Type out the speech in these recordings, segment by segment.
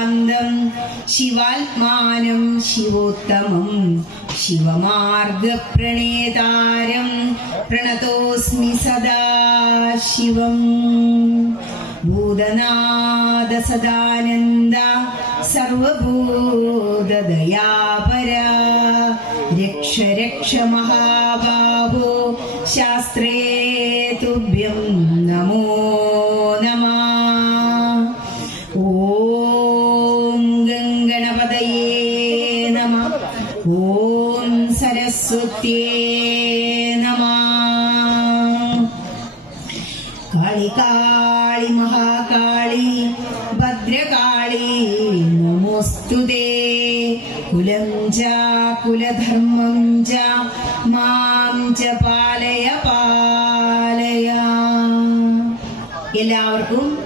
ശാന്തം ശിവാത്മാനം ശിവോത്തമം ശിവമാർഗപ്രണേതാരം പ്രണതോസ്മി സദാ ശിവം. ഭൂതനാഥ സദാനന്ദ സർവഭൂതദയാപര രക്ഷ രക്ഷ മഹാബാഹോ ശാസ്ത്രേ പാലയ. എല്ലാവർക്കും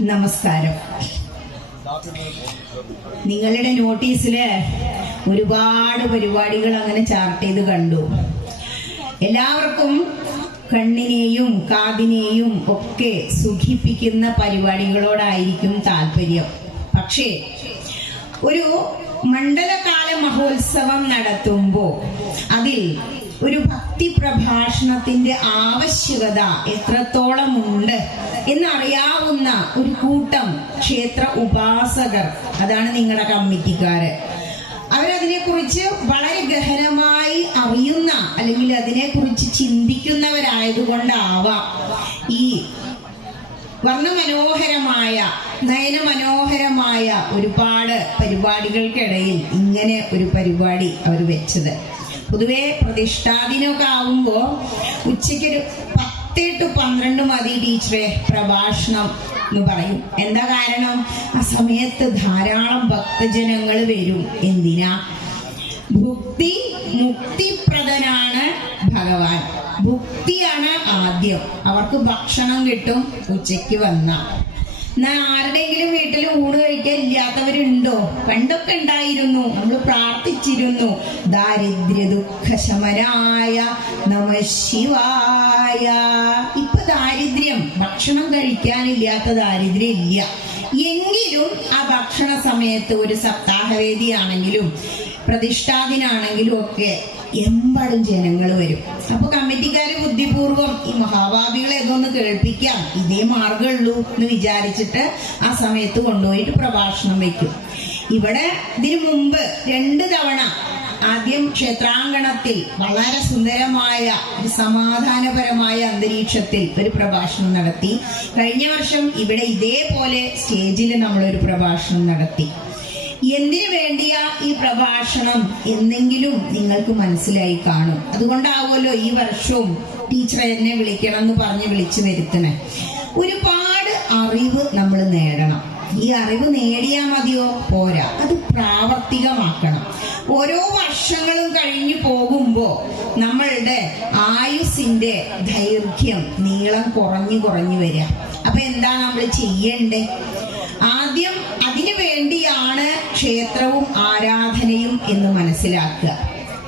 നമസ്കാരം. നിങ്ങളുടെ നോട്ടീസിൽ ഒരുപാട് പരിപാടികൾ അങ്ങനെ ചാർട്ട് ചെയ്ത് കണ്ടു. എല്ലാവർക്കും കണ്ണിനെയും കാതിനെയും ഒക്കെ സുഖിപ്പിക്കുന്ന പരിപാടികളോടായിരിക്കും താല്പര്യം. പക്ഷേ ഒരു മണ്ഡലകാല മഹോത്സവം നടത്തുമ്പോൾ അതിൽ ഒരു ഭക്തി പ്രഭാഷണത്തിന്റെ ആവശ്യകത എത്രത്തോളം ഉണ്ട് എന്നറിയാവുന്ന ഒരു കൂട്ടം ക്ഷേത്ര ഉപാസകർ അതാണ് നിങ്ങളുടെ കമ്മിറ്റിക്കാര്. അവരതിനെ കുറിച്ച് വളരെ ഗഹനമായി അറിയുന്ന അല്ലെങ്കിൽ അതിനെക്കുറിച്ച് ചിന്തിക്കുന്നവരായതുകൊണ്ടാവാം ഈ വർണമനോഹരമായ നയനമനോഹരമായ ഒരുപാട് പരിപാടികൾക്കിടയിൽ ഇങ്ങനെ ഒരു പരിപാടി അവർ വെച്ചത്. പൊതുവെ പ്രതിഷ്ഠാദിനമൊക്കെ ആവുമ്പോ ഉച്ചയ്ക്കൊരു പത്ത് ടു പന്ത്രണ്ട് മതി ടീച്ചറെ പ്രഭാഷണം എന്ന് പറയും. എന്താ കാരണം? ആ സമയത്ത് ധാരാളം ഭക്തജനങ്ങൾ വരും. എന്തിനാ? ഭുക്തി മുക്തിപ്രദനാണ് ഭഗവാൻ. ഭുക്തിയാണ് ആദ്യം. അവർക്ക് ഭക്ഷണം കിട്ടും ഉച്ചയ്ക്ക് വന്ന എന്നാ ആരുടെയെങ്കിലും വീട്ടിൽ ഊണ് കഴിക്കാൻ ഇല്ലാത്തവരുണ്ടോ? പണ്ടൊക്കെ ഉണ്ടായിരുന്നു. നമ്മൾ പ്രാർത്ഥിച്ചിരുന്നു. ദാരിദ്ര്യ ദുഃഖശമനായ നമ ശിവായ. ഇപ്പൊ ദാരിദ്ര്യം. ഭക്ഷണം കഴിക്കാനില്ലാത്ത ദാരിദ്ര്യം ഇല്ല. എങ്കിലും ആ ഭക്ഷണ സമയത്ത് ഒരു സപ്താഹവേദിയാണെങ്കിലും പ്രതിഷ്ഠാദിനാണെങ്കിലും ഒക്കെ എമ്പാടും ജനങ്ങൾ വരും. അപ്പൊ കമ്മിറ്റിക്കാര് ബുദ്ധിപൂർവം ഈ മഹാഭാവികളെ ഇതൊന്ന് കേൾപ്പിക്കാം. ഇതേ മാർഗമുള്ളൂ എന്ന് വിചാരിച്ചിട്ട് ആ സമയത്ത് കൊണ്ടുപോയിട്ട് പ്രഭാഷണം വെക്കും. ഇവിടെ ഇതിനു മുമ്പ് രണ്ട് തവണ ആദ്യം ക്ഷേത്രാങ്കണത്തിൽ വളരെ സുന്ദരമായ ഒരു സമാധാനപരമായ അന്തരീക്ഷത്തിൽ ഒരു പ്രഭാഷണം നടത്തി. കഴിഞ്ഞ വർഷം ഇവിടെ ഇതേപോലെ സ്റ്റേജിൽ നമ്മളൊരു പ്രഭാഷണം നടത്തി. എന്തിനു വേണ്ടിയാ ഈ പ്രഭാഷണം എന്നെങ്കിലും നിങ്ങൾക്ക് മനസ്സിലായി കാണും? അതുകൊണ്ടാവുമല്ലോ ഈ വർഷവും ടീച്ചർ എന്നെ വിളിക്കണം എന്ന് പറഞ്ഞ് വിളിച്ചു വരുത്തണേ ഒരുപാട് അറിവ് നമ്മൾ നേടണം. ഈ അറിവ് നേടിയാ മതിയോ? പോരാ. അത് പ്രാവർത്തികമാക്കണം. ഓരോ വർഷങ്ങളും കഴിഞ്ഞു പോകുമ്പോൾ നമ്മളുടെ ആയുസിന്റെ ദൈർഘ്യം നീളം കുറഞ്ഞു കുറഞ്ഞു വരിക അപ്പൊ എന്താ നമ്മൾ ചെയ്യണ്ടേ? ആദ്യം അതിനു വേണ്ടിയാണ് ക്ഷേത്രവും ആരാധനയും എന്ന് മനസ്സിലാക്കുക.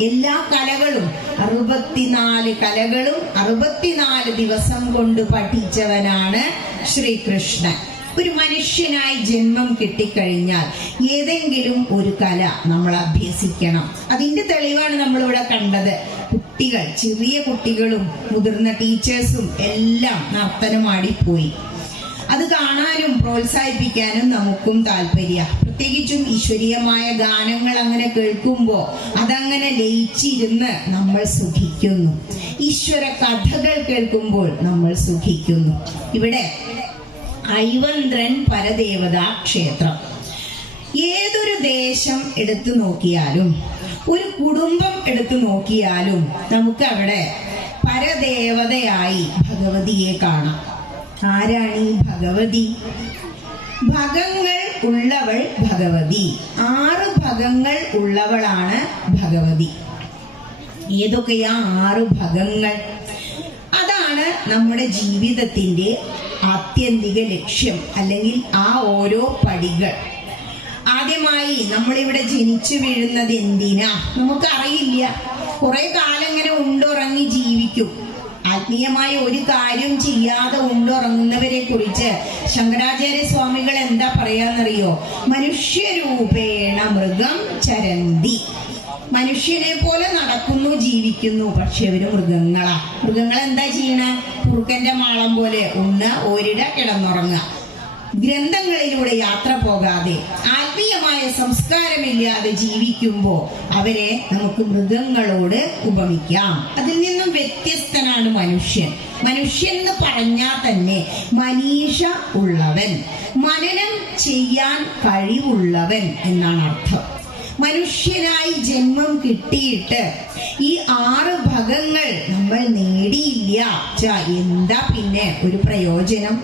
എല്ലാ കലകളും അറുപത്തിനാല് കലകളും അറുപത്തിനാല് ദിവസം കൊണ്ട് പഠിച്ചവനാണ് ശ്രീകൃഷ്ണൻ. ഒരു മനുഷ്യനായി ജന്മം കിട്ടിക്കഴിഞ്ഞാൽ ഏതെങ്കിലും ഒരു കല നമ്മൾ അഭ്യസിക്കണം. അതിന്റെ തെളിവാണ് നമ്മളിവിടെ കണ്ടത്. കുട്ടികൾ ചെറിയ കുട്ടികളും മുതിർന്ന ടീച്ചേഴ്സും എല്ലാം നർത്തനമാടിപ്പോയി. അത് കാണാനും പ്രോത്സാഹിപ്പിക്കാനും നമുക്കും താല്പര്യ. പ്രത്യേകിച്ചും ഈശ്വരീയമായ ഗാനങ്ങൾ അങ്ങനെ കേൾക്കുമ്പോൾ അതങ്ങനെ ലയിച്ചിരുന്ന് നമ്മൾ സുഖിക്കുന്നു. ഈശ്വര കഥകൾ കേൾക്കുമ്പോൾ നമ്മൾ സുഖിക്കുന്നു. ഇവിടെ ഐവന്ത്രൻ പരദേവതാ ക്ഷേത്രം. ഏതൊരു ദേശം എടുത്തു നോക്കിയാലും ഒരു കുടുംബം എടുത്തു നോക്കിയാലും നമുക്ക് അവിടെ പരദേവതയായി ഭഗവതിയെ കാണാം. ആരാണ് ഈ ഭഗവതി? ഭഗങ്ങൾ ഉള്ളവൾ ഭഗവതി. ആറ് ഭഗങ്ങൾ ഉള്ളവളാണ് ഭഗവതി. ഏതൊക്കെയാ ആറ് ഭഗങ്ങൾ? അതാണ് നമ്മുടെ ജീവിതത്തിന്റെ ആത്യന്തിക ലക്ഷ്യം അല്ലെങ്കിൽ ആ ഓരോ പടികൾ. ആദ്യമായി നമ്മളിവിടെ ജനിച്ചു വീഴുന്നത് എന്തിനാ? നമുക്കറിയില്ല. കുറെ കാലം ഇങ്ങനെ ഉണ്ടുറങ്ങി ജീവിക്കും. ആത്മീയമായ ഒരു കാര്യം ചെയ്യാതെ ഉണ്ടുറങ്ങുന്നവരെ കുറിച്ച് ശങ്കരാചാര്യ സ്വാമികൾ എന്താ പറയാന്നറിയോ? മനുഷ്യരൂപേണ മൃഗം ചരന്തി. മനുഷ്യനെ പോലെ നടക്കുന്നു ജീവിക്കുന്നു പക്ഷെ അവർ മൃഗങ്ങളാ. മൃഗങ്ങൾ എന്താ ചെയ്യണേ? കുറുക്കന്റെ മാളം പോലെ ഉണ്ണ ഒരിട കിടന്നുറങ്ങുക. ഗ്രന്ഥങ്ങളിലൂടെ യാത്ര പോകാതെ ആത്മീയമായ സംസ്കാരമില്ലാതെ ജീവിക്കുമ്പോൾ അവരെ നമുക്ക് മൃഗങ്ങളോട് ഉപമിക്കാം. അതിൽ നിന്നും വ്യത്യസ്തനാണ് മനുഷ്യൻ. മനുഷ്യൻ എന്ന് പറഞ്ഞാൽ തന്നെ മനീഷ ഉള്ളവൻ. മനനം ചെയ്യാൻ കഴിവുള്ളവൻ എന്നാണ് അർത്ഥം. മനുഷ്യനായി ജന്മം കിട്ടിയിട്ട് ഈ ആറ് ഭഗങ്ങൾ നമ്മൾ നേടിയില്ല. എന്താ പിന്നെ ഒരു പ്രയോജനം?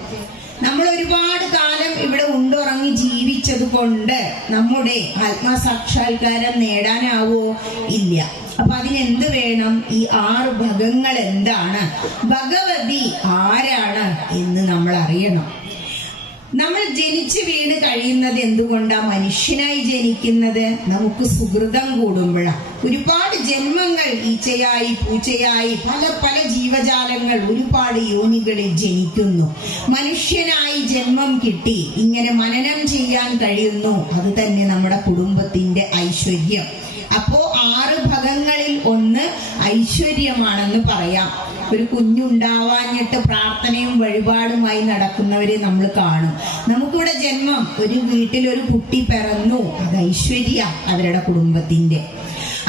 നമ്മൾ ഒരുപാട് കാലം ഇവിടെ ഉണ്ടുറങ്ങി ജീവിച്ചത് കൊണ്ട് നമ്മുടെ ആത്മസാക്ഷാത്കാരം നേടാനാവോ ഇല്ല. അപ്പൊ അതിനെന്ത് വേണം? ഈ ആറ് ഭഗങ്ങൾ എന്താണ്? ഭഗവതി ആരാണ് എന്ന് നമ്മൾ അറിയണം നമ്മൾ ജനിച്ചു വീണ് കഴിയുന്നത് എന്തുകൊണ്ടാ മനുഷ്യനായി ജനിക്കുന്നത്? നമുക്ക് സുഹൃതം കൂടുമ്പോഴാ. ഒരുപാട് ജന്മങ്ങൾ ഈച്ചയായി പൂച്ചയായി പല പല ജീവജാലങ്ങൾ ഒരുപാട് യോനികളിൽ ജനിക്കുന്നു. മനുഷ്യനായി ജന്മം കിട്ടി ഇങ്ങനെ മനനം ചെയ്യാൻ കഴിയുന്നു. അത് തന്നെ നമ്മുടെ കുടുംബത്തിന്റെ ഐശ്വര്യം. അപ്പോ ആറ് ഭഗങ്ങളിൽ ഒന്ന് ഐശ്വര്യമാണെന്ന് പറയാം. ഒരു കുഞ്ഞുണ്ടാവാഞ്ഞിട്ട് പ്രാർത്ഥനയും വഴിപാടുമായി നടക്കുന്നവരെ നമ്മൾ കാണും. നമുക്കിവിടെ ജന്മം. ഒരു വീട്ടിൽ ഒരു കുട്ടി പിറന്നു. അത് ഐശ്വര്യ അവരുടെ കുടുംബത്തിന്റെ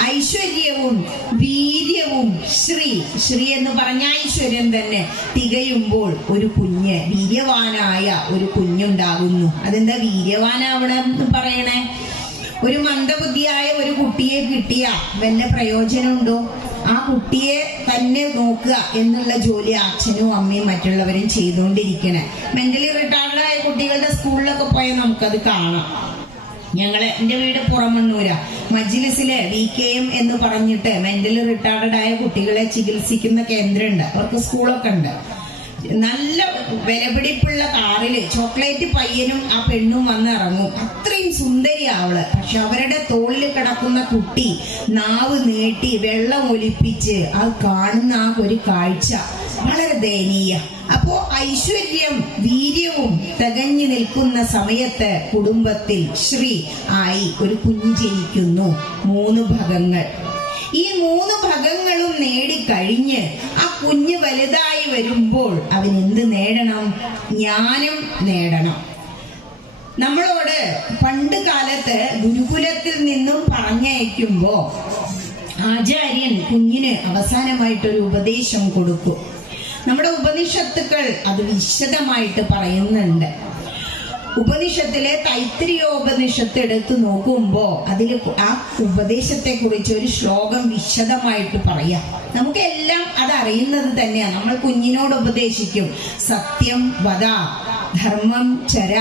ഐശ്വര്യവും വീര്യവും ശ്രീ. ശ്രീ എന്ന് പറഞ്ഞ ഐശ്വര്യം തന്നെ തികയുമ്പോൾ ഒരു കുഞ്ഞ് വീര്യവാനായ ഒരു കുഞ്ഞുണ്ടാകുന്നു. അതെന്താ വീര്യവാനാവണം എന്ന് പറയണേ? ഒരു മന്ദബുദ്ധിയായ ഒരു കുട്ടിയെ കിട്ടിയ വല്ല പ്രയോജനമുണ്ടോ? ആ കുട്ടിയെ തന്നെ നോക്കുക എന്നുള്ള ജോലി അച്ഛനും അമ്മയും മറ്റുള്ളവരും ചെയ്തുകൊണ്ടിരിക്കണേ. മെന്റലി റിട്ടയർഡ് ആയ കുട്ടികളുടെ സ്കൂളിലൊക്കെ പോയാൽ നമുക്കത് കാണാം. ഞങ്ങളെ എന്റെ വീട് പുറമണ്ണൂര. മജ്ലിസിലെ വി കെ എം എന്ന് പറഞ്ഞിട്ട് മെന്റലി റിട്ടയർഡ് ആയ കുട്ടികളെ ചികിത്സിക്കുന്ന കേന്ദ്രമുണ്ട്. അവർക്ക് സ്കൂളൊക്കെ ഉണ്ട്. നല്ല വിലപിടിപ്പുള്ള കാറിൽ ചോക്ലേറ്റ് പയ്യനും ആ പെണ്ണും വന്ന് ഇറങ്ങും അത്രയും സുന്ദരി അവൾ പക്ഷെ അവരുടെ തോളിൽ കിടക്കുന്ന കുട്ടി നാവ് നീട്ടി വെള്ളം ഒലിപ്പിച്ച് അത് കാണുന്ന ആ ഒരു കാഴ്ച വളരെ ദയനീയ. അപ്പോ ഐശ്വര്യം വീര്യവും തികഞ്ഞു നിൽക്കുന്ന സമയത്ത് കുടുംബത്തിൽ ശ്രീ ആയി ഒരു കുഞ്ചിരിക്കുന്നു മൂന്ന് ഭഗങ്ങൾ. ഈ മൂന്ന് ഭഗങ്ങളും നേടിക്കഴിഞ്ഞ് ആ കുഞ്ഞ് വലുതായി വരുമ്പോൾ അവൻ എന്ത് നേടണം? ജ്ഞാനം നേടണം. നമ്മളോട് പണ്ട് കാലത്ത് ഗുരുകുലത്തിൽ നിന്നും പറഞ്ഞയക്കുമ്പോ ആചാര്യൻ കുഞ്ഞിന് അവസാനമായിട്ടൊരു ഉപദേശം കൊടുക്കും നമ്മുടെ ഉപനിഷത്തുക്കൾ അത് വിശദമായിട്ട് പറയുന്നുണ്ട്. ഉപനിഷത്തിലെ തൈത്തിരിയോപനിഷത്ത് എടുത്തു നോക്കുമ്പോ അതിൽ ആ ഉപദേശത്തെ കുറിച്ച് ഒരു ശ്ലോകം വിശദമായിട്ട് പറയാം. നമുക്കെല്ലാം അത് അറിയുന്നത് തന്നെയാണ് നമ്മൾ കുഞ്ഞിനോട് ഉപദേശിക്കും. സത്യം വധ ധർമ്മം ചര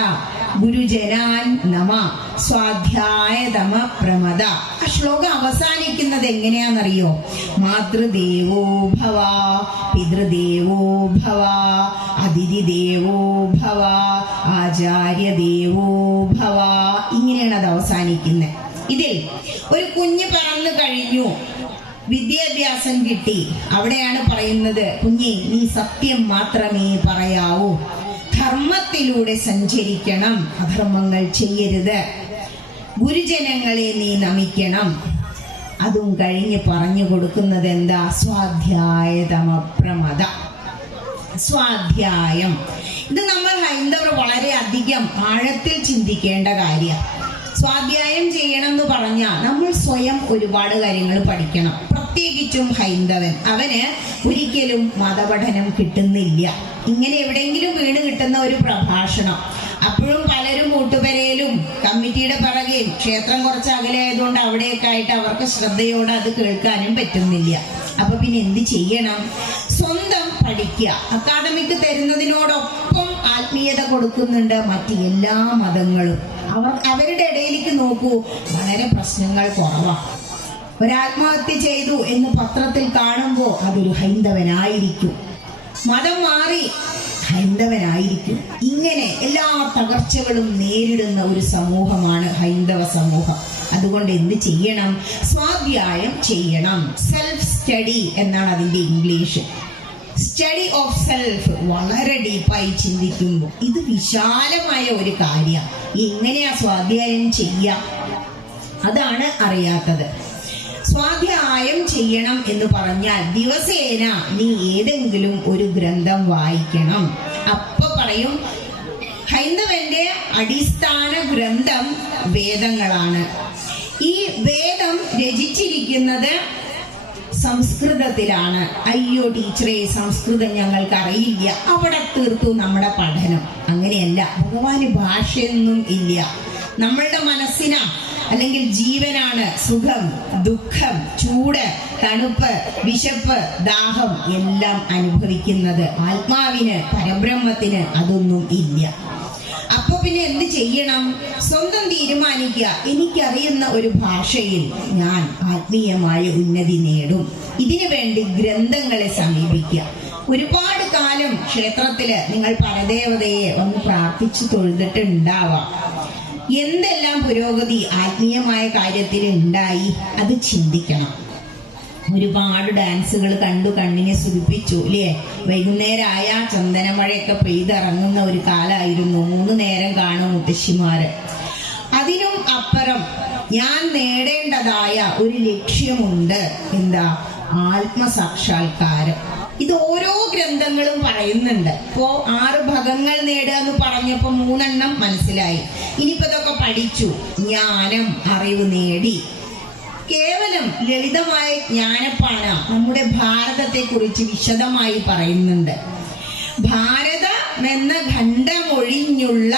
ഗുരുജനാൻ നമ സ്വാധ്യായതമ പ്രമദ. ആ ശ്ലോകം അവസാനിക്കുന്നത് എങ്ങനെയാണെന്നറിയോ? മാതൃദേവോ ഭവ പിതൃദേവോ ഭവ അതിഥി ദേവോ ഭവ ആചാര്യ ദേവോ ഭവ. ഇങ്ങനെയാണ് അത് അവസാനിക്കുന്നത്. ഇതിൽ ഒരു കുഞ്ഞ് പറന്നു കഴിഞ്ഞു. വിദ്യാഭ്യാസം കിട്ടി. അവിടെയാണ് പറയുന്നത് കുഞ്ഞി നീ സത്യം മാത്രമേ പറയാവൂ. ധർമ്മത്തിലൂടെ സഞ്ചരിക്കണം. അധർമ്മങ്ങൾ ചെയ്യരുത്. ഗുരുജനങ്ങളെ നീ നമിക്കണം. അതും കഴിഞ്ഞ് പറഞ്ഞു കൊടുക്കുന്നത് എന്താ? സ്വാധ്യായ തമപ്രമത സ്വാധ്യായം. ഇത് നമ്മൾ ഹൈന്ദവർ വളരെ അധികം ആഴത്തിൽ ചിന്തിക്കേണ്ട കാര്യം. സ്വാധ്യായം ചെയ്യണം എന്ന് പറഞ്ഞാൽ നമ്മൾ സ്വയം ഒരുപാട് കാര്യങ്ങൾ പഠിക്കണം. പ്രത്യേകിച്ചും ഹൈന്ദവൻ. അവന് ഒരിക്കലും മതപഠനം കിട്ടുന്നില്ല. ഇങ്ങനെ എവിടെയെങ്കിലും വീണ് കിട്ടുന്ന ഒരു പ്രഭാഷണം. അപ്പോഴും പലരും കൂട്ടുപെരയിലും കമ്മിറ്റിയുടെ പിറകെയും ക്ഷേത്രം കുറച്ച് അകലെ ആയതുകൊണ്ട് അവിടെയൊക്കെ ആയിട്ട് അവർക്ക് ശ്രദ്ധയോടെ അത് കേൾക്കാനും പറ്റുന്നില്ല. അപ്പൊ പിന്നെ എന്ത് ചെയ്യണം? സ്വന്തം പഠിക്കുക. അക്കാദമിക്ക് തരുന്നതിനോടൊപ്പം ആത്മീയത കൊടുക്കുന്നുണ്ട് മറ്റ് എല്ലാ മതങ്ങളും. അവർ അവരുടെ ഇടയിലേക്ക് നോക്കൂ. വളരെ പ്രശ്നങ്ങൾ കുറവാണ് ഒരാത്മഹത്യ ചെയ്തു എന്ന് പത്രത്തിൽ കാണുമ്പോൾ അതൊരു ഹൈന്ദവനായിരിക്കും. മതം മാറി ഹൈന്ദവനായിരിക്കും. ഇങ്ങനെ എല്ലാ തകർച്ചകളും നേരിടുന്ന ഒരു സമൂഹമാണ് ഹൈന്ദവ സമൂഹം. അതുകൊണ്ട് എന്ത് ചെയ്യണം? സ്വാധ്യായം ചെയ്യണം. സെൽഫ് സ്റ്റഡി എന്നാണ് അതിന്റെ ഇംഗ്ലീഷ്. സ്റ്റഡി ഓഫ് സെൽഫ് വളരെ ഡീപ്പായി ചിന്തിക്കുമ്പോൾ. ഇത് വിശാലമായ ഒരു കാര്യം എങ്ങനെയാ സ്വാധ്യായം ചെയ്യാം? അതാണ് അറിയാത്തത്. സ്വാധ്യായം ചെയ്യണം എന്ന് പറഞ്ഞാൽ ദിവസേന നീ ഏതെങ്കിലും ഒരു ഗ്രന്ഥം വായിക്കണം. അപ്പൊ പറയും ഹൈന്ദവന്റെ അടിസ്ഥാന ഗ്രന്ഥം വേദങ്ങളാണ്. ഈ വേദം രചിച്ചിരിക്കുന്നത് സംസ്കൃതത്തിലാണ്. അയ്യോ ടീച്ചറെ സംസ്കൃതം ഞങ്ങൾക്ക് അറിയില്ല അവിടെ തീർത്തു നമ്മുടെ പഠനം. അങ്ങനെയല്ല ഭഗവാന് ഭാഷയൊന്നും ഇല്ല. നമ്മളുടെ മനസ്സിന അല്ലെങ്കിൽ ജീവനാണ് സുഖം ദുഃഖം ചൂട് തണുപ്പ് വിശപ്പ് ദാഹം എല്ലാം അനുഭവിക്കുന്നത് ആത്മാവിന് പരബ്രഹ്മത്തിന് അതൊന്നും ഇല്ല. അപ്പൊ പിന്നെ എന്ത് ചെയ്യണം? സ്വന്തം തീരുമാനിക്കുക. എനിക്കറിയുന്ന ഒരു ഭാഷയിൽ ഞാൻ ആത്മീയമായ ഉന്നതി നേടും. ഇതിനു വേണ്ടി ഗ്രന്ഥങ്ങളെ സമീപിക്കുക. ഒരുപാട് കാലം ക്ഷേത്രത്തിൽ നിങ്ങൾ പരദേവതയെ ഒന്ന് പ്രാർത്ഥിച്ചു തൊഴുതിട്ടുണ്ടാവാം. എന്തെല്ലാം പുരോഗതി ആത്മീയമായ കാര്യത്തിൽ ഉണ്ടായി അത് ചിന്തിക്കണം. ഒരുപാട് ഡാൻസുകൾ കണ്ടു കണ്ണിനെ സുഖിപ്പിച്ചു അല്ലേ വൈകുന്നേരമായ ചന്ദനമഴയൊക്കെ പെയ്തിറങ്ങുന്ന ഒരു കാലമായിരുന്നു മൂന്ന് നേരം കാണും മുത്തശ്ശിമാര്. അതിനും അപ്പുറം ഞാൻ നേടേണ്ടതായ ഒരു ലക്ഷ്യമുണ്ട് എന്താ? ആത്മസാക്ഷാത്കാരം. ഇത് ഓരോ ഗ്രന്ഥങ്ങളും പറയുന്നുണ്ട്. ഇപ്പോ ആറ് ഭഗങ്ങൾ നേടുക എന്ന് പറഞ്ഞപ്പോ മൂന്നെണ്ണം മനസ്സിലായി. ഇനിയിപ്പോ ഇതൊക്കെ പഠിച്ചു. ജ്ഞാനം അറിവ് നേടി. കേവലം ലളിതമായ ജ്ഞാനപ്പാന നമ്മുടെ ഭാരതത്തെ കുറിച്ച് വിശദമായി പറയുന്നുണ്ട്. ഭാരതം എന്ന ഖണ്ഡമൊഴിഞ്ഞുള്ള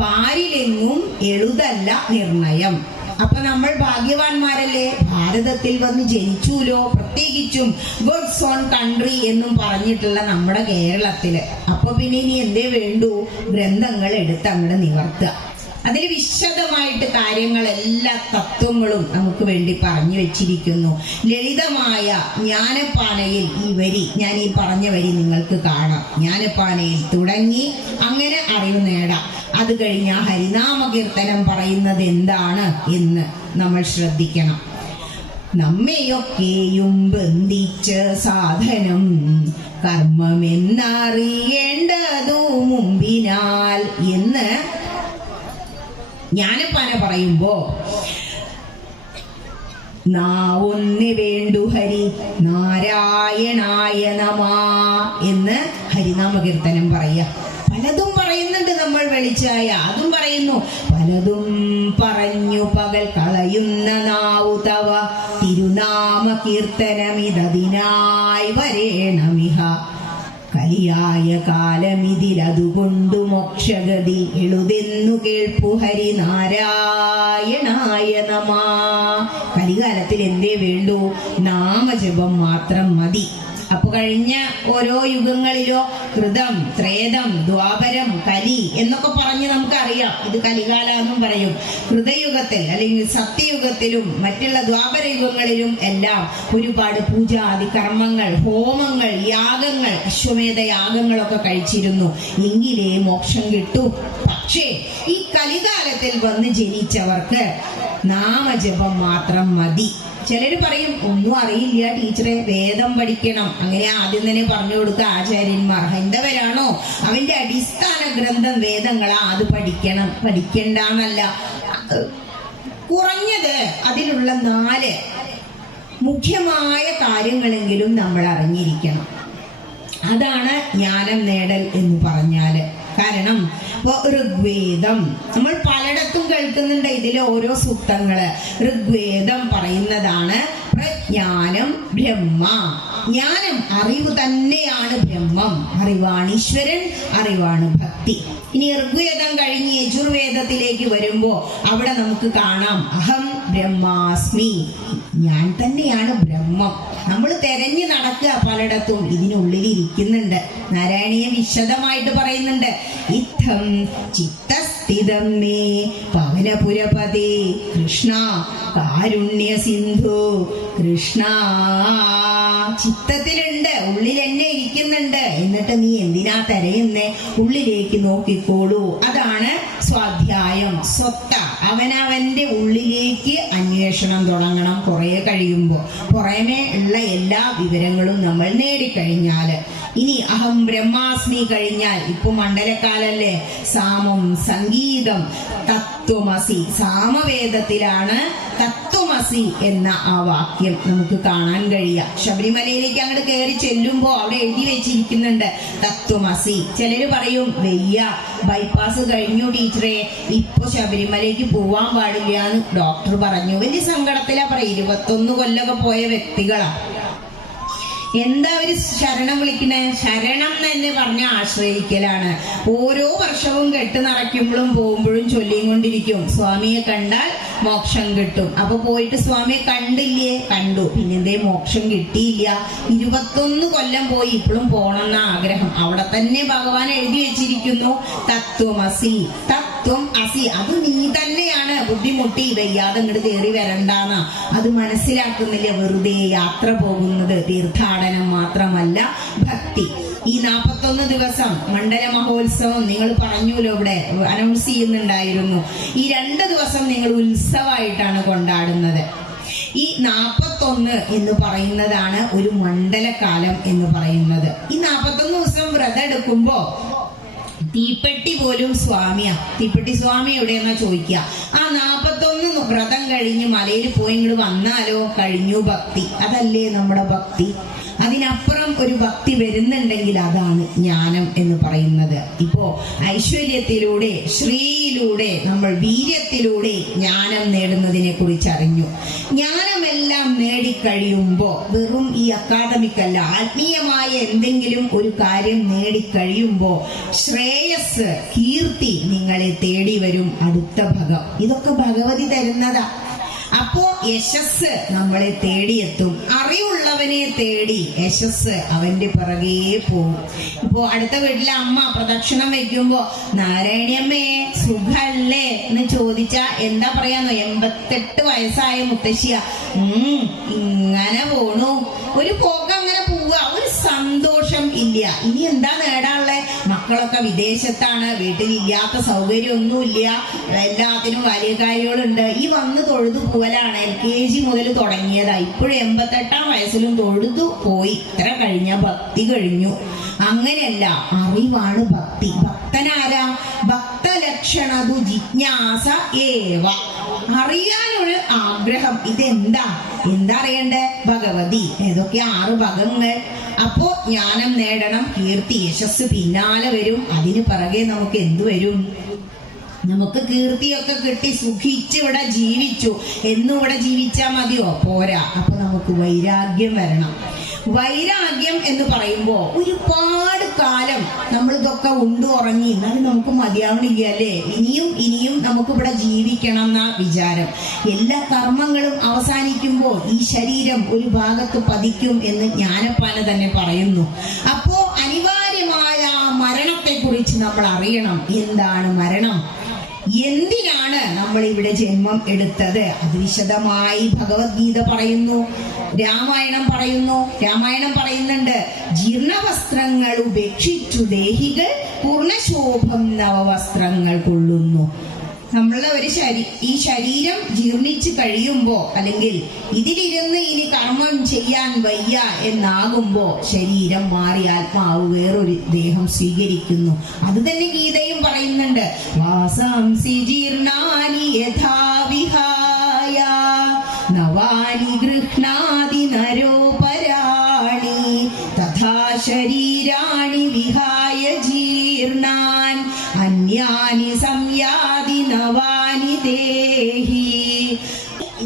പാരിലെങ്ങും എഴുതല്ല നിർണയം. അപ്പൊ നമ്മൾ ഭാഗ്യവാന്മാരല്ലേ? ഭാരതത്തിൽ വന്ന് ജനിച്ചൂലോ? പ്രത്യേകിച്ചും ഗുഡ്സ് ഓൺ കൺട്രി എന്നും പറഞ്ഞിട്ടുള്ള നമ്മുടെ കേരളത്തിൽ. അപ്പൊ പിന്നെ ഇനി എന്തേ വേണ്ടു? ഗ്രന്ഥങ്ങൾ എടുത്ത് അങ്ങോട്ട് നിവർത്തുക. അതിൽ വിശദമായിട്ട് കാര്യങ്ങൾ എല്ലാ തത്വങ്ങളും നമുക്ക് വേണ്ടി പറഞ്ഞു വെച്ചിരിക്കുന്നു. ലളിതമായ ജ്ഞാനപ്പാനയിൽ ഈ വരി ഞാൻ ഈ പറഞ്ഞ വരി നിങ്ങൾക്ക് കാണാം. ജ്ഞാനപ്പാനയിൽ തുടങ്ങി അങ്ങനെ അറിവ് നേടാം. അത് കഴിഞ്ഞ് ആ ഹരിനാമ കീർത്തനം പറയുന്നത് എന്താണ് എന്ന് നമ്മൾ ശ്രദ്ധിക്കണം. നമ്മയൊക്കെയും ബന്ധിച്ച സാധനം കർമ്മമെന്നറിയേണ്ടതു മുമ്പിനാൽ എന്ന് ജ്ഞാനപ്പാന പറയുമ്പോ നാവൊന്നു വേണ്ടു ഹരി നാരായണായ നമാ എന്ന് ഹരിനാമ കീർത്തനം പറയാ. പലതും പറയുന്നുണ്ട് നമ്മൾ വെളിച്ചായ. അതും പറയുന്നു പലതും പറഞ്ഞു പകൽ കളയുന്ന നാവു തവ തിരുനാമ കീർത്തനമിതതിനായി വരേണമിഹ. കലിയായ കാലമിതിലതുകൊണ്ടു മോക്ഷഗതി എഴുതെന്നു കേൾപ്പു ഹരിനാരായണായ നമാ കലികാലത്തിൽ എന്തേ വേണ്ടു? നാമജപം മാത്രം മതി. അപ്പൊ കഴിഞ്ഞ ഓരോ യുഗങ്ങളിലോ കൃതം ത്രേതം ദ്വാപരം കലി എന്നൊക്കെ പറഞ്ഞ് നമുക്കറിയാം. ഇത് കലികാല എന്നും പറയും. കൃതയുഗത്തിൽ അല്ലെങ്കിൽ സത്യയുഗത്തിലും മറ്റുള്ള ദ്വാപര യുഗങ്ങളിലും എല്ലാം ഒരുപാട് പൂജാതി കർമ്മങ്ങൾ ഹോമങ്ങൾ യാഗങ്ങൾ അശ്വമേധ യാഗങ്ങളൊക്കെ കഴിച്ചിരുന്നു. എങ്കിലേ മോക്ഷം കിട്ടൂ. പക്ഷേ ഈ കലികാലത്തിൽ വന്ന് ജനിച്ചവർക്ക് നാമജപം മാത്രം മതി. ചിലര് പറയും ഒന്നും അറിയില്ല ടീച്ചറെ വേദം പഠിക്കണം. അങ്ങനെ ആദ്യം തന്നെ പറഞ്ഞു കൊടുത്ത ആചാര്യന്മാർ ഹൈന്ദവരാണോ? അവന്റെ അടിസ്ഥാന ഗ്രന്ഥം വേദങ്ങളാ അത് പഠിക്കണം. പഠിക്കണ്ടെന്നല്ല. കുറഞ്ഞത് അതിലുള്ള നാല് മുഖ്യമായ കാര്യങ്ങളെങ്കിലും നമ്മൾ അറിഞ്ഞിരിക്കണം. അതാണ് ജ്ഞാനം നേടൽ എന്ന് പറഞ്ഞാൽ. കാരണം ഋഗ്വേദം. നമ്മൾ പലയിടത്തും കേൾക്കുന്നുണ്ട് ഇതിലെ ഓരോ സൂക്തങ്ങൾ. ഋഗ്വേദം പറയുന്നതാണ് പ്രജ്ഞാനം ബ്രഹ്മ. ജ്ഞാനം അറിവ് തന്നെയാണ് ബ്രഹ്മം. അറിവാണ് ഈശ്വരൻ അറിവാണ് ഭക്തി. ഇനി ഋഗ്വേദം കഴിഞ്ഞ് യജുർവേദത്തിലേക്ക് വരുമ്പോ അവിടെ നമുക്ക് കാണാം. അഹം ബ്രഹ്മാസ്മി. ഞാൻ തന്നെയാണ് ബ്രഹ്മം. നമ്മൾ തെരഞ്ഞു നടക്കുക പലയിടത്തും. ഇതിനുള്ളിൽ ഇരിക്കുന്നുണ്ട്. നാരായണീയ വിശദമായിട്ട് പറയുന്നുണ്ട്. ഇത്തം ചിത്തസ്ഥിതം മേ കൃഷ്ണ കാരുണ്യ സിന്ധു കൃഷ്ണ ചിത്തത്തിലുണ്ട്. ഉള്ളിൽ എന്നെ ഇരിക്കുന്നുണ്ട്. എന്നിട്ട് നീ എന്തിനാ തെരയുന്നേ? ഉള്ളിലേക്ക് നോക്കിക്കോളൂ. അതാണ് സ്വാധ്യായം. സ്വത്ത. അവനവന്റെ ഉള്ളിലേക്ക് അന്വേഷണം തുടങ്ങണം. കുറെ കഴിയുമ്പോൾ പുറമേ ഉള്ള എല്ലാ വിവരങ്ങളും നമ്മൾ നേടിക്കഴിഞ്ഞാൽ ഇനി അഹം ബ്രഹ്മാസ്മി കഴിഞ്ഞാൽ ഇപ്പൊ മണ്ഡലക്കാലല്ലേ സാമം സംഗീതം തത്വമസി. സാമവേദത്തിലാണ് തത്വമസി എന്ന ആ വാക്യം നമുക്ക് കാണാൻ കഴിയുക. ശബരിമലയിലേക്ക് അങ്ങോട്ട് കയറി ചെല്ലുമ്പോ അവിടെ എഴുതി വെച്ചിരിക്കുന്നുണ്ട് തത്വമസി. ചിലര് പറയും വെയ്യ ബൈപ്പാസ് കഴിഞ്ഞു ടീച്ചറെ. ഇപ്പൊ ശബരിമലയ്ക്ക് പോവാൻ പാടില്ല എന്ന് ഡോക്ടർ പറഞ്ഞു. വലിയ സങ്കടത്തിലാ പറയും. ഇരുപത്തൊന്ന് കൊല്ലൊക്കെ പോയ വ്യക്തികളാ. എന്താ ഒരു ശരണം വിളിക്കണേ ശരണം തന്നെ പറഞ്ഞ ആശ്രയിക്കലാണ്. ഓരോ വർഷവും കെട്ട് നിറയ്ക്കുമ്പോഴും പോകുമ്പോഴും ചൊല്ലിയും കൊണ്ടിരിക്കും. സ്വാമിയെ കണ്ടാൽ മോക്ഷം കിട്ടും. അപ്പൊ പോയിട്ട് സ്വാമിയെ കണ്ടില്ലേ? കണ്ടു. പിന്നെന്തേ മോക്ഷം കിട്ടിയില്ല. ഇരുപത്തൊന്ന് കൊല്ലം പോയി. ഇപ്പോഴും പോണെന്ന ആഗ്രഹം. അവിടെ തന്നെ ഭഗവാൻ എഴുതി വെച്ചിരിക്കുന്നു. തത്വമസി. തത്വം അസി അത് നീ തന്നെയാണ് ബുദ്ധിമുട്ടി വയ്യാതെ ഇങ്ങോട്ട് കയറി വരണ്ടാന്ന. അത് മനസ്സിലാക്കുന്നില്ല വെറുതെ യാത്ര പോകുന്നത്. തീർത്ഥാടനം മാത്രമല്ല ഭക്തി. ഈ നാപ്പത്തൊന്ന് ദിവസം മണ്ഡല മഹോത്സവം നിങ്ങൾ പറഞ്ഞല്ലോ ഇവിടെ അനൗൺസ് ചെയ്യുന്നുണ്ടായിരുന്നു. ഈ രണ്ട് ദിവസം നിങ്ങൾ ഉത്സവമായിട്ടാണ് കൊണ്ടാടുന്നത്. ഈ നാപ്പത്തൊന്ന് എന്ന് പറയുന്നതാണ് ഒരു മണ്ഡലകാലം എന്ന് പറയുന്നത്. ഈ നാപ്പത്തൊന്ന് ദിവസം വ്രതം എടുക്കുമ്പോ തീപ്പെട്ടി പോലും സ്വാമിയാ. തീപ്പെട്ടി സ്വാമി എവിടെയെന്നാ ചോദിക്കുക. ആ നാപ്പത്തൊന്ന് വ്രതം കഴിഞ്ഞ് മലയിൽ പോയി ഇങ്ങോട്ട് വന്നാലോ? കഴിഞ്ഞു ഭക്തി. അതല്ലേ നമ്മുടെ ഭക്തി. അതിനപ്പുറം ഒരു ഭക്തി വരുന്നുണ്ടെങ്കിൽ അതാണ് ജ്ഞാനം എന്ന് പറയുന്നത്. ഇപ്പോ ഐശ്വര്യത്തിലൂടെ ശ്രീയിലൂടെ നമ്മൾ വീര്യത്തിലൂടെ ജ്ഞാനം നേടുന്നതിനെ കുറിച്ച് അറിഞ്ഞു. ജ്ഞാനമെല്ലാം നേടിക്കഴിയുമ്പോ വെറും ഈ അക്കാദമിക് അല്ല ആത്മീയമായ എന്തെങ്കിലും ഒരു കാര്യം നേടിക്കഴിയുമ്പോ ശ്രേയസ് കീർത്തി നിങ്ങളെ തേടി വരും അടുത്ത ഭഗം. ഇതൊക്കെ ഭഗവതി തരുന്നതാ. അപ്പോ യശസ് നമ്മളെ തേടിയെത്തും. അറിവുള്ളവനെ തേടി യശസ് അവന്റെ പിറകേ പോകും. ഇപ്പോ അടുത്ത വീട്ടിലെ അമ്മ പ്രദക്ഷിണം വെക്കുമ്പോ നാരായണിയമ്മേ സുഖല്ലേ? എന്ന് ചോദിച്ചാ എന്താ പറയാന്നോ? എൺപത്തെട്ട് വയസ്സായ മുത്തശ്ശിയ. ഉം ഇങ്ങനെ പോണു. ഒരു പോക്ക് അങ്ങനെ പോവുക. ഒരു സന്തോഷം ഇല്ല. ഇനി എന്താ വിദേശത്താണ്. വീട്ടിലില്ലാത്ത സൗകര്യമൊന്നുമില്ല. എല്ലാത്തിനും വലിയ കാര്യങ്ങളുണ്ട്. ഈ വന്ന് തൊഴുതു പോവലാണ്. എൽ കെ ജി മുതൽ തുടങ്ങിയതാ. ഇപ്പോഴും എൺപത്തെട്ടാം വയസ്സിലും തൊഴുതു പോയി. ഇത്ര കഴിഞ്ഞ ഭക്തി കഴിഞ്ഞു. അങ്ങനെയല്ല അറിവാണ് ഭക്തി. ഭക്തനാരാ? ഭക്തലക്ഷണതു ജിജ്ഞാസ ഏവ. അറിയാനൊരു ആഗ്രഹം. ഇതെന്താ? എന്താ അറിയണ്ടേ? ഭഗവതി. ഏതൊക്കെ ആറ് ഭഗങ്ങൾ. അപ്പോ ജ്ഞാനം നേടണം. കീർത്തി യശസ് പിന്നാലെ വരും. അതിന് പിറകെ നമുക്ക് എന്തു വരും? നമുക്ക് കീർത്തിയൊക്കെ കിട്ടി സുഖിച്ച് ഇവിടെ ജീവിച്ചു. എന്നും ഇവിടെ ജീവിച്ചാ മതിയോ? പോരാ. അപ്പൊ നമുക്ക് വൈരാഗ്യം വരണം. വൈരാഗ്യം എന്ന് പറയുമ്പോ ഒരുപാട് കാലം നമ്മൾ ഇതൊക്കെ ഉറങ്ങി. എന്നാലും നമുക്ക് മതിയാവണില്ല അല്ലേ ഇനിയും ഇനിയും നമുക്ക് ഇവിടെ ജീവിക്കണം എന്ന വിചാരം. എല്ലാ കർമ്മങ്ങളും അവസാനിക്കുമ്പോൾ ഈ ശരീരം ഒരു ഭാഗത്ത് പതിക്കും എന്ന് ജ്ഞാനപ്പാന തന്നെ പറയുന്നു. അപ്പോ അനിവാര്യമായ മരണത്തെക്കുറിച്ച് നമ്മൾ അറിയണം എന്താണ് മരണം? എന്തിനാണ് നമ്മൾ ഇവിടെ ജന്മം എടുത്തത്? അത് വിശദമായി ഭഗവത്ഗീത പറയുന്നു രാമായണം പറയുന്നു രാമായണം പറയുന്നുണ്ട്. ജീർണവസ്ത്രങ്ങൾ ഉപേക്ഷിച്ചു ദേഹികൾ പൂർണശോഭം നവവസ്ത്രങ്ങൾ കൊള്ളുന്നു. നമ്മളെ ഒരു ശരീ ഈ ശരീരം ജീർണിച്ച് കഴിയുമ്പോ അല്ലെങ്കിൽ ഇതിലിരുന്ന് ഇനി കർമ്മം ചെയ്യാൻ വയ്യ എന്നാകുമ്പോ ശരീരം മാറി ആത്മാവ് വേറൊരു ദേഹം സ്വീകരിക്കുന്നു. അത് തന്നെ ഗീതയും പറയുന്നുണ്ട്. വാസാംസി ജീർണാനി യഥാവിഹായ നവാനി ഗൃഹ്ണാതി നരോപരാണി തഥാ ശരീരാണി വിഹായ ജീർണാൻ അന്യാനി സംയാതി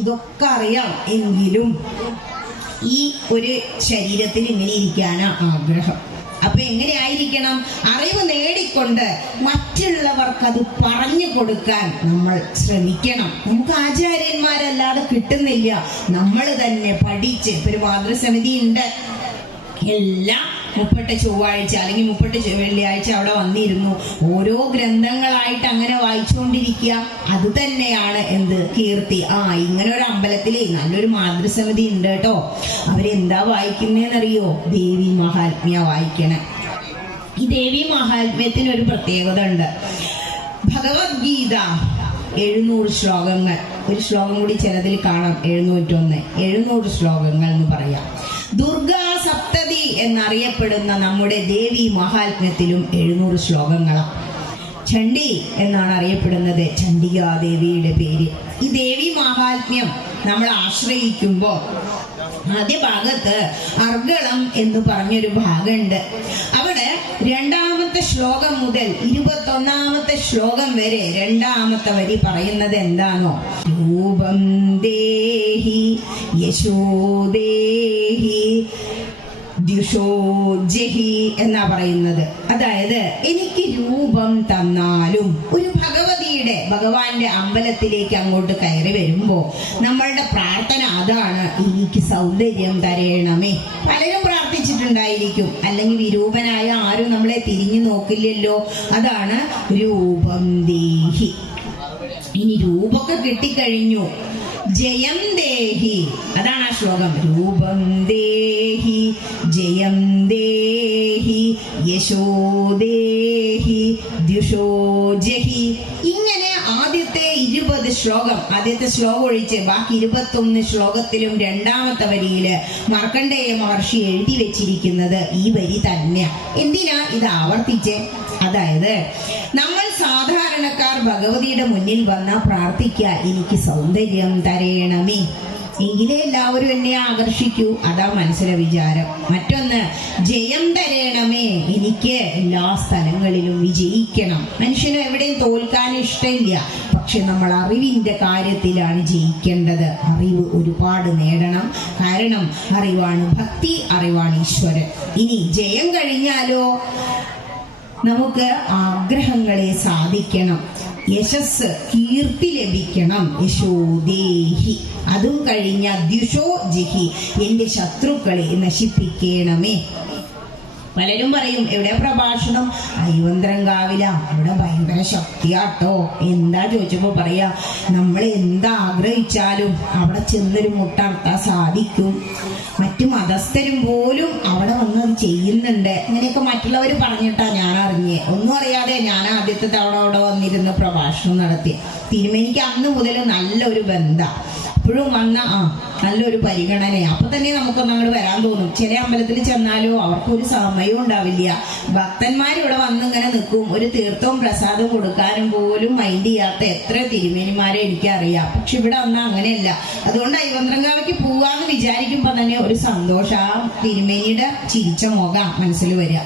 ഇതൊക്കെ അറിയാം എങ്കിലും ഈ ഒരു ശരീരത്തിൽ ഇങ്ങനെ ഇരിക്കാനാ ആഗ്രഹം. അപ്പൊ എങ്ങനെ ആയിരിക്കണം? അറിവ് നേടിക്കൊണ്ട് മറ്റുള്ളവർക്ക് അത് പറഞ്ഞു കൊടുക്കാൻ നമ്മൾ ശ്രമിക്കണം. നമുക്ക് ആചാര്യന്മാരല്ലാതെ കിട്ടുന്നില്ല. നമ്മൾ തന്നെ പഠിച്ച് ഒരു മാതൃസമിതി ഉണ്ട്. എല്ലാം മുപ്പട്ട് ചൊവ്വാഴ്ച അല്ലെങ്കിൽ മുപ്പട്ട് വെള്ളിയാഴ്ച അവിടെ വന്നിരുന്നു. ഓരോ ഗ്രന്ഥങ്ങളായിട്ട് അങ്ങനെ വായിച്ചുകൊണ്ടിരിക്കുക. അത് തന്നെയാണ് എന്ത്? കീർത്തി. ആ ഇങ്ങനെ ഒരു അമ്പലത്തിലേ നല്ലൊരു മാതൃസമിതി ഉണ്ട് കേട്ടോ. അവരെന്താ വായിക്കുന്നതെന്നറിയോ ദേവി മഹാത്മ്യ വായിക്കണേ. ഈ ദേവി മഹാത്മ്യത്തിന് ഒരു പ്രത്യേകത ഉണ്ട്. ഭഗവത്ഗീത എഴുന്നൂറ് ശ്ലോകങ്ങൾ. ഒരു ശ്ലോകം കൂടി ചിലതിൽ കാണാം. എഴുന്നൂറ്റൊന്ന്. എഴുന്നൂറ് ശ്ലോകങ്ങൾ എന്ന് പറയാം. ദുർഗാ സപ്തതി എന്നറിയപ്പെടുന്ന നമ്മുടെ ദേവി മഹാത്മ്യത്തിലും എഴുന്നൂറ് ശ്ലോകങ്ങളാണ് ചണ്ഡി എന്നാണ് അറിയപ്പെടുന്നത് ചണ്ഡികാ ദേവിയുടെ പേര്. ഈ ദേവി മഹാത്മ്യം നമ്മൾ ആശ്രയിക്കുമ്പോൾ ആദ്യ ഭാഗത്ത് അർഗളം എന്ന് പറഞ്ഞൊരു ഭാഗമുണ്ട് അവിടെ രണ്ടാമത്തെ ശ്ലോകം മുതൽ ഇരുപത്തൊന്നാമത്തെ ശ്ലോകം വരെ രണ്ടാമത്തെ വരി പറയുന്നത് എന്താണോ? രൂപം ദേഹി യശോദേഹി ദ്യുഷോ ജഹി എന്നാ പറയുന്നത്. അതായത് എനിക്ക് രൂപം തന്നാലും ഒരു ഭഗവതിയുടെ ഭഗവാന്റെ അമ്പലത്തിലേക്ക് അങ്ങോട്ട് കയറി വരുമ്പോ നമ്മളുടെ പ്രാർത്ഥന അതാണ് എനിക്ക് സൗന്ദര്യം തരയണമേ പലരും പ്രാർത്ഥിച്ചിട്ടുണ്ടായിരിക്കും. അല്ലെങ്കിൽ വിരൂപനായ ആരും നമ്മളെ തിരിഞ്ഞു നോക്കില്ലല്ലോ. അതാണ് രൂപം ദേഹി. ഇനി രൂപമൊക്കെ കിട്ടിക്കഴിഞ്ഞു. ജയം ദേഹി. അതാണ് ആ ശ്ലോകം. രൂപം ദേഹി ജയം ദേഹി യശോ ദേഹി ദ്യുഷോ ജഹി. ഇങ്ങനെ ആദ്യത്തെ ഇരുപത് ശ്ലോകം ആദ്യത്തെ ശ്ലോകം ഒഴിച്ച് ബാക്കി ഇരുപത്തൊന്ന് ശ്ലോകത്തിലും രണ്ടാമത്തെ വരിയിൽ മാർക്കണ്ഡേയ മഹർഷി എഴുതി വെച്ചിരിക്കുന്നത് ഈ വരി തന്നെയാ. എന്തിനാ ഇത് ആവർത്തിച്ച്? അതായത് നമ്മൾ സാധാരണക്കാർ ഭഗവതിയുടെ മുന്നിൽ വന്ന പ്രാർത്ഥിക്ക എനിക്ക് സൗന്ദര്യം തരയണമേ എങ്കിലേ എല്ലാവരും എന്നെ ആകർഷിക്കൂ. അതാ മനസ്സിലെ വിചാരം. മറ്റൊന്ന് ജയം തരയണമേ എനിക്ക് എല്ലാ സ്ഥലങ്ങളിലും വിജയിക്കണം. മനുഷ്യന് എവിടെയും തോൽക്കാൻ ഇഷ്ടമില്ല. പക്ഷെ നമ്മൾ അറിവിന്റെ കാര്യത്തിലാണ് ജയിക്കേണ്ടത്. അറിവ് ഒരുപാട് നേടണം. കാരണം അറിവാണ് ഭക്തി അറിവാണ് ഈശ്വരൻ. ഇനി ജയം കഴിഞ്ഞാലോ? നമുക്ക് ആഗ്രഹങ്ങളെ സാധിക്കണം. യശസ് കീർത്തി ലഭിക്കണം. യശോദേഹി അതും കഴിഞ്ഞ ദ്യുഷോ ജിഹി. എന്റെ ശത്രുക്കളെ നശിപ്പിക്കണമേ. പലരും പറയും എവിടെ പ്രഭാഷണം? അയ്യവന്ത്രങ്കാവില അവിടെ ഭയങ്കര ശക്തിയാട്ടോ. എന്താ ചോദിച്ചപ്പോ പറയാ നമ്മൾ എന്താ ആഗ്രഹിച്ചാലും അവിടെ ചെന്നൊരു മുട്ടർത്താൻ സാധിക്കും. മറ്റു മതസ്ഥരും പോലും അവിടെ വന്ന് അത് ചെയ്യുന്നുണ്ട്. ഇങ്ങനെയൊക്കെ മറ്റുള്ളവർ പറഞ്ഞിട്ടാ ഞാൻ അറിഞ്ഞേ ഒന്നും അറിയാതെ ഞാൻ ആദ്യത്തെ തവണ അവിടെ വന്നിരുന്ന് പ്രഭാഷണം നടത്തി തിരുമേനിക്ക് അന്ന് മുതൽ നല്ലൊരു ബന്ധ. അപ്പോഴും വന്ന ആ നല്ലൊരു പരിഗണന അപ്പൊ തന്നെ നമുക്കൊന്ന് അങ്ങോട്ട് വരാൻ തോന്നും. ചില അമ്പലത്തിൽ ചെന്നാലോ അവർക്കൊരു സമയവും ഉണ്ടാവില്ല. വന്ന് ഇങ്ങനെ നിൽക്കും. ഒരു തീർത്ഥവും പ്രസാദവും കൊടുക്കാനും പോലും മൈൻഡ് ചെയ്യാത്ത എത്ര തിരുമേനിമാരെ എനിക്കറിയാം. പക്ഷെ ഇവിടെ വന്നാൽ അങ്ങനെയല്ല. അതുകൊണ്ട് അയ്യന്ത്രങ്കാവിക്ക് പോവാന്ന് വിചാരിക്കുമ്പോ തന്നെ ഒരു സന്തോഷം ആ തിരുമേനിയുടെ ചിരിച്ച മുഖം മനസ്സിൽ വരിക.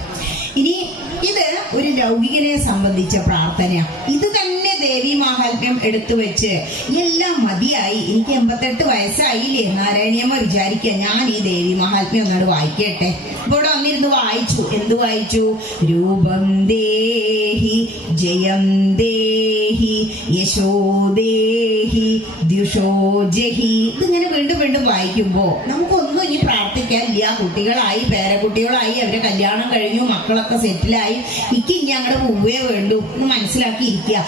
ഇനി ഇത് ഒരു ലൗകികനെ സംബന്ധിച്ച പ്രാർത്ഥനയാണ് ഇത് തന്നെ ദേവി മാഹാത്മ്യം എടുത്തു വെച്ച് എല്ലാം മതിയായി. എനിക്ക് എൺപത്തെട്ട് വയസ്സായില്ലേ? നാരായണിയമ്മ വിചാരിക്കുക ഞാൻ ഈ ദേവി മഹാത്മ്യം ഒന്നാട് വായിക്കട്ടെ. ഇവിടെ വന്നിരുന്ന് വായിച്ചു. എന്ത് വായിച്ചു? രൂപം ദേഹി ജയം ദേഹി യശോ ദേഹി ദ്യുഷോ ജഹി. ഇതിങ്ങനെ വീണ്ടും വീണ്ടും വായിക്കുമ്പോ നമുക്കൊന്നും ഇനി പ്രാർത്ഥിക്കാനില്ല. കുട്ടികളായി പേരക്കുട്ടികളായി അവരെ കല്യാണം കഴിഞ്ഞു മക്കളൊക്കെ സെറ്റിലായി. എനിക്ക് ഇനി ഞങ്ങളുടെ പൂവേ വേണ്ടു. എന്ന് മനസ്സിലാക്കി ഇരിക്കുക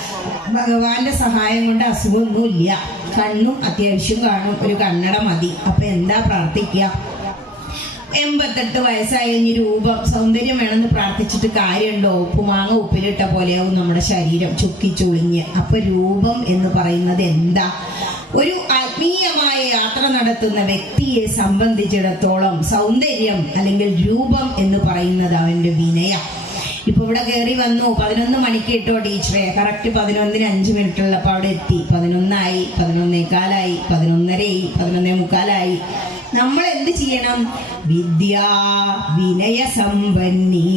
ഭഗവാന്റെ സഹായം കൊണ്ട് അസുഖമൊന്നുമില്ല. കണ്ണും അത്യാവശ്യം കാണും. ഒരു കണ്ണട മതി. അപ്പൊ എന്താ പ്രാർത്ഥിക്കുക? എൺപത്തെട്ട് വയസ്സായി ഇനി രൂപം സൗന്ദര്യം വേണമെന്ന് പ്രാർത്ഥിച്ചിട്ട് കാര്യമുണ്ടോ? ഉപ്പുമാങ്ങ ഉപ്പിലിട്ട പോലെയാവും നമ്മുടെ ശരീരം. ചുക്കി ചുളിഞ്ഞ് അപ്പൊ രൂപം എന്ന് പറയുന്നത് എന്താ? ഒരു ആത്മീയമായ യാത്ര നടത്തുന്ന വ്യക്തിയെ സംബന്ധിച്ചിടത്തോളം സൗന്ദര്യം അല്ലെങ്കിൽ രൂപം എന്ന് പറയുന്നത് അവന്റെ വിനയ. ഇപ്പൊ ഇവിടെ കയറി വന്നു. പതിനൊന്ന് മണിക്ക് ഇട്ടോ ടീച്ചറെ. കറക്റ്റ് പതിനൊന്നിന് അഞ്ച് മിനിറ്റ് ഉള്ളപ്പോ അവിടെ എത്തി. പതിനൊന്നായി പതിനൊന്നേക്കാലായി പതിനൊന്നരയായി പതിനൊന്നേ മുക്കാലായി നമ്മൾ എന്ത് ചെയ്യണം? വിദ്യ വിനയ സമ്പന്നി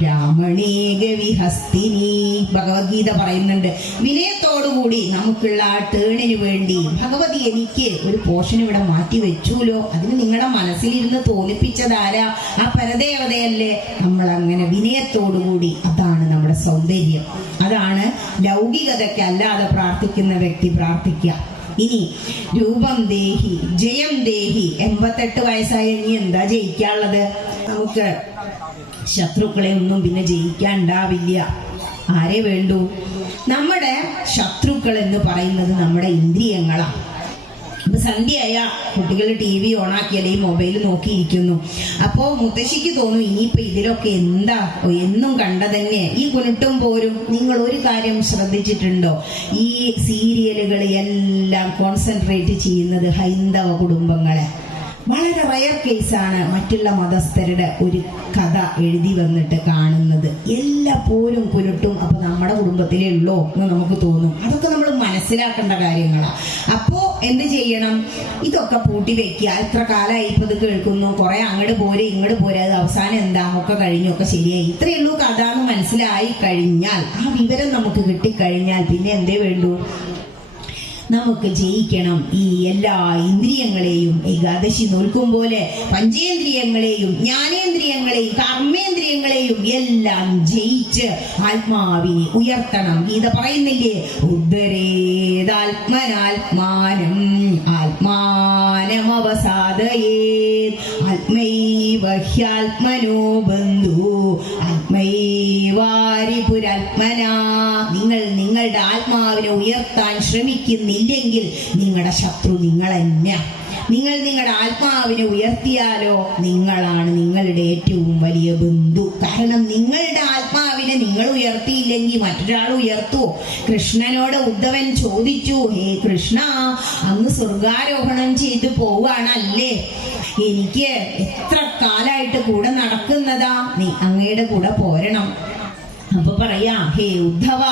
ബ്രാഹ്മണീക വിഹസ്തിനി ഭഗവത്ഗീത പറയുന്നുണ്ട്. വിനയത്തോടുകൂടി നമുക്കുള്ള ആ ടേണിന് വേണ്ടി ഭഗവതി എനിക്ക് ഒരു പോഷൻ ഇവിടെ മാറ്റി വെച്ചുല്ലോ അതിന് നിങ്ങളുടെ മനസ്സിലിരുന്ന് തോന്നിപ്പിച്ചതാരാ? ആ പരദേവതയല്ലേ? നമ്മൾ അങ്ങനെ വിനയത്തോടുകൂടി അതാണ് നമ്മുടെ സൗന്ദര്യം. അതാണ് ലൗകികതയ്ക്ക് അല്ലാതെ പ്രാർത്ഥിക്കുന്ന വ്യക്തി പ്രാർത്ഥിക്കുക. ഇനി രൂപം ദേഹി ജയം ദേഹി. എൺപത്തെട്ട് വയസ്സായ ഇനി എന്താ ജയിക്കാനുള്ളത്? നമുക്ക് ശത്രുക്കളെ ഒന്നും പിന്നെ ജയിക്കാൻ ഉണ്ടാവില്ല ആരെ വേണ്ടു? നമ്മുടെ ശത്രുക്കൾ എന്ന് പറയുന്നത് നമ്മുടെ ഇന്ദ്രിയങ്ങളാണ് അപ്പൊ സന്ധ്യയായ കുട്ടികൾ ടി വി ഓണാക്കി അല്ലെങ്കിൽ മൊബൈൽ നോക്കിയിരിക്കുന്നു. അപ്പോ മുത്തശ്ശിക്ക് തോന്നും ഇനിയിപ്പോ ഇതിലൊക്കെ എന്താ? എന്നും കണ്ട തന്നെ ഈ കുനിട്ടും പോരും. നിങ്ങൾ ഒരു കാര്യം ശ്രദ്ധിച്ചിട്ടുണ്ടോ? ഈ സീരിയലുകൾ എല്ലാം കോൺസെൻട്രേറ്റ് ചെയ്യുന്നത് ഹൈന്ദവ കുടുംബങ്ങളെ. വളരെ റയർ കേസാണ് മറ്റുള്ള മതസ്ഥരുടെ ഒരു കഥ എഴുതി വന്നിട്ട് കാണുന്നത്. എല്ലാ പോരും പുരട്ടും അപ്പൊ നമ്മുടെ കുടുംബത്തിലേ ഉള്ളോ എന്ന് നമുക്ക് തോന്നും. അതൊക്കെ നമ്മൾ മനസ്സിലാക്കേണ്ട കാര്യങ്ങളാണ് അപ്പോ എന്ത് ചെയ്യണം? ഇതൊക്കെ പൂട്ടി വെക്കുക. എത്ര കാലമായി ഇപ്പൊ ഇത് കേൾക്കുന്നു. കുറെ അങ്ങോട്ട് പോരെ ഇങ്ങോട്ട് പോരെ. അത് അവസാനം എന്താ? ഒക്കെ കഴിഞ്ഞു ഒക്കെ ശരിയായി. ഇത്രയേ ഉള്ളൂ കഥ എന്ന് മനസ്സിലായി കഴിഞ്ഞാൽ ആ വിവരം നമുക്ക് കിട്ടിക്കഴിഞ്ഞാൽ പിന്നെ എന്തേ വേണ്ടൂ? നമുക്ക് ജയിക്കണം. ഈ എല്ലാ ഇന്ദ്രിയങ്ങളെയും ഏകാദശി നോൽക്കും പോലെ പഞ്ചേന്ദ്രിയങ്ങളെയും ജ്ഞാനേന്ദ്രിയങ്ങളെയും കർമ്മേന്ദ്രിയങ്ങളെയും എല്ലാം ജയിച്ച് ആത്മാവിനെ ഉയർത്തണം. ഗീത പറയുന്നില്ലേ ഉദ്ധരേതാത്മനാത്മാനം ആത്മാനമവസാദയേ ആത്മൈവ ഹ്യാത്മനോ ബന്ധു ആത്മൈവാരിപുരാത്മനാ. നിങ്ങൾ നിങ്ങളുടെ ആത്മാവിനെ ഉയർത്താൻ ശ്രമിക്കുന്നില്ലെങ്കിൽ നിങ്ങളുടെ ശത്രു നിങ്ങൾ തന്നെ നിങ്ങൾ നിങ്ങളുടെ ആത്മാവിനെ ഉയർത്തിയാലോ നിങ്ങളാണ് നിങ്ങളുടെ ഏറ്റവും വലിയ ബന്ധു. കാരണം നിങ്ങളുടെ ആത്മാവിനെ നിങ്ങൾ ഉയർത്തിയില്ലെങ്കിൽ മറ്റൊരാൾ ഉയർത്തുവോ കൃഷ്ണനോട് ഉദ്ധവൻ ചോദിച്ചു ഹേ കൃഷ്ണ അങ്ങ് സ്വർഗാരോഹണം ചെയ്തു പോവാണല്ലേ എനിക്ക് എത്ര കാലായിട്ട് കൂടെ നടക്കുന്നതാ? നീ അങ്ങയുടെ കൂടെ പോരണം. അപ്പൊ പറയാ ഹേ ഉദ്ധവ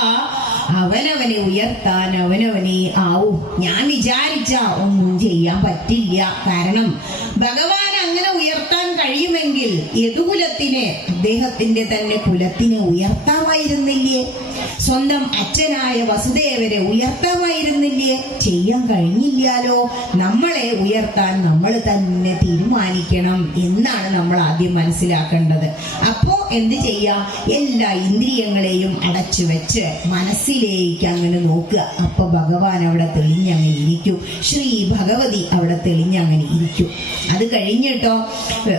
അവനവനെ ഉയർത്താൻ അവനവനെ ആവും. ഞാൻ വിചാരിച്ച ഒന്നും ചെയ്യാൻ പറ്റില്ല. കാരണം ഭഗവാൻ അങ്ങനെ ഉയർത്താൻ കഴിയുമെങ്കിൽ യദുകുലത്തിനെ അദ്ദേഹത്തിന്റെ തന്നെ കുലത്തിനെ ഉയർത്താമായിരുന്നില്ലേ? സ്വന്തം അച്ഛനായ വസുദേവരെ ഉയർത്താമായിരുന്നില്ലേ? ചെയ്യാൻ കഴിഞ്ഞില്ലാലോ നമ്മളെ ഉയർത്താൻ നമ്മൾ തന്നെ തീരുമാനിക്കണം എന്നാണ് നമ്മൾ ആദ്യം മനസ്സിലാക്കേണ്ടത്. അപ്പോ എന്ത് ചെയ്യാം? എല്ലാ ഇന്ദ്രിയങ്ങളെയും അടച്ചു വെച്ച് മനസ്സിലേക്ക് അങ്ങനെ നോക്കുക. അപ്പൊ ഭഗവാൻ അവിടെ തെളിഞ്ഞങ്ങനെ ഇരിക്കും. ശ്രീ ഭഗവതി അവിടെ തെളിഞ്ഞങ്ങനെ ഇരിക്കും. അത് കഴിഞ്ഞിട്ടോ?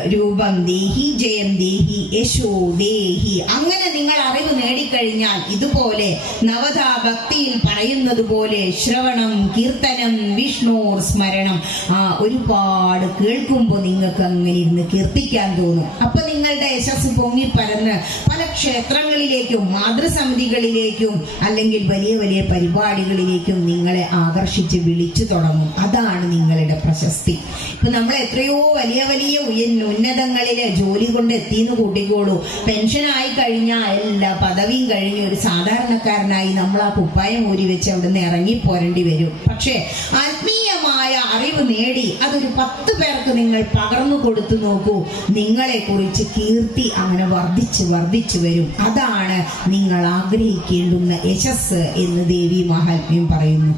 രൂപം ദേഹി ജയം ദേഹി യശോ ദേഹി. അങ്ങനെ നിങ്ങൾ അറിവ് നേടിക്കഴിഞ്ഞാൽ ഇതുപോലെ നവതാ ഭക്തിയിൽ പറയുന്നത് പോലെ ശ്രവണം കീർത്തനം വിഷ്ണു സ്മരണം ആ ഒരുപാട് കേൾക്കുമ്പോൾ നിങ്ങൾക്ക് അങ്ങനെ ഇരുന്ന് കീർത്തിക്കാൻ തോന്നും. അപ്പൊ നിങ്ങളുടെ യശസ് പൊങ്ങിപ്പരന്ന് പല ക്ഷേത്രങ്ങളിലേക്കും മാതൃസമിതികളിലേക്കും അല്ലെങ്കിൽ വലിയ വലിയ പരിപാടികളിലേക്കും നിങ്ങളെ ആകർഷിച്ച് വിളിച്ചു തുടങ്ങും. അതാണ് നിങ്ങളുടെ പ്രശസ്തി. ഇപ്പൊ നമ്മൾ എത്രയോ വലിയ വലിയ ഉന്നതങ്ങളിലെ ജോലി കൊണ്ട് എത്തിയെന്ന് കൂട്ടിക്കോളൂ. പെൻഷൻ ആയി കഴിഞ്ഞാൽ എല്ലാ പദവിയും കഴിഞ്ഞ് ഒരു സാധാരണക്കാരനായി നമ്മൾ ആ കുപ്പായം ഊരി വെച്ച് അവിടുന്ന് ഇറങ്ങി പോരേണ്ടി വരും. പക്ഷേ ആത്മീയമായ അറിവ് നേടി അതൊരു പത്ത് പേർക്ക് നിങ്ങൾ പകർന്നു കൊടുത്തു നോക്കൂ. നിങ്ങളെ കുറിച്ച് കീർത്തി അങ്ങനെ വർദ്ധിച്ച് വർദ്ധിച്ചു വരും. അതാണ് നിങ്ങൾ ആഗ്രഹിക്കേണ്ടുന്ന യശസ് എന്ന് ദേവി മഹാത്മ്യം പറയുന്നു.